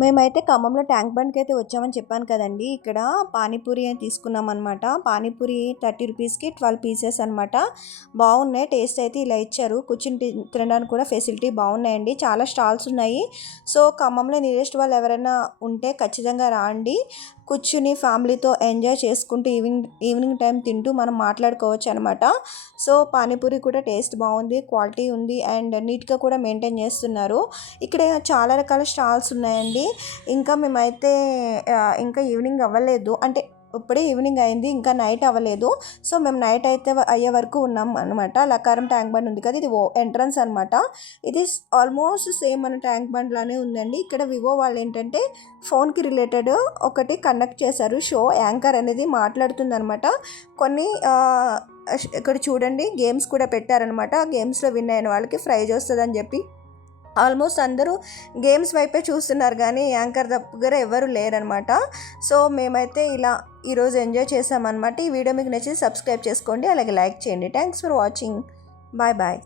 మేమైతే ఖమ్మంలో ట్యాంక్ బండ్కి అయితే వచ్చామని చెప్పాను కదండి. ఇక్కడ పానీపూరి అని తీసుకున్నాం అనమాట. పానీపూరి 30 రూపీస్కి 12 పీసెస్ అనమాట. బాగున్నాయి. టేస్ట్ అయితే ఇలా ఇచ్చారు. కూర్చుని తినడానికి కూడా ఫెసిలిటీ బాగున్నాయండి. చాలా స్టాల్స్ ఉన్నాయి. సో ఖమ్మంలో నియరెస్ట్ వాళ్ళు ఎవరైనా ఉంటే ఖచ్చితంగా రండి. కూర్చుని ఫ్యామిలీతో ఎంజాయ్ చేసుకుంటూ ఈవినింగ్ టైం తింటూ మనం మాట్లాడుకోవచ్చు అనమాట. సో పానీపూరి కూడా టేస్ట్ బాగుంది, క్వాలిటీ ఉంది అండ్ నీట్గా కూడా మెయింటైన్ చేస్తున్నారు. ఇక్కడ చాలా రకాల స్టాల్స్ ఉన్నాయండి. ఇంకా మేమైతే ఇంకా ఈవినింగ్ అవ్వలేదు, అంటే ఇప్పుడే ఈవినింగ్ అయింది, ఇంకా నైట్ అవ్వలేదు. సో మేము నైట్ అయితే అయ్యే వరకు ఉన్నాం అనమాట. లకారం ట్యాంక్ బండ్ ఉంది కదా, ఇది ఎంట్రన్స్ అనమాట. ఇది ఆల్మోస్ట్ సేమ్ మన ట్యాంక్ బండ్ లానే ఉందండి. ఇక్కడ వివో వాళ్ళు ఏంటంటే ఫోన్కి రిలేటెడ్ ఒకటి కండక్ట్ చేశారు షో. యాంకర్ అనేది మాట్లాడుతుంది అనమాట. కొన్ని ఇక్కడ చూడండి గేమ్స్ కూడా పెట్టారనమాట. గేమ్స్లో విన్ అయిన వాళ్ళకి ప్రైజ్ వస్తుందని చెప్పి ఆల్మోస్ట్ అందరూ గేమ్స్ వైపే చూస్తున్నారు, కానీ యాంకర్ దగ్గర ఎవరు లేరనమాట. సో మేమైతే ఇలా ఈరోజు ఎంజాయ్ చేసామన్నమాట. ఈ వీడియో మీకు నచ్చి సబ్స్క్రైబ్ చేసుకోండి, అలాగే లైక్ చేయండి. Thanks for watching. Bye bye.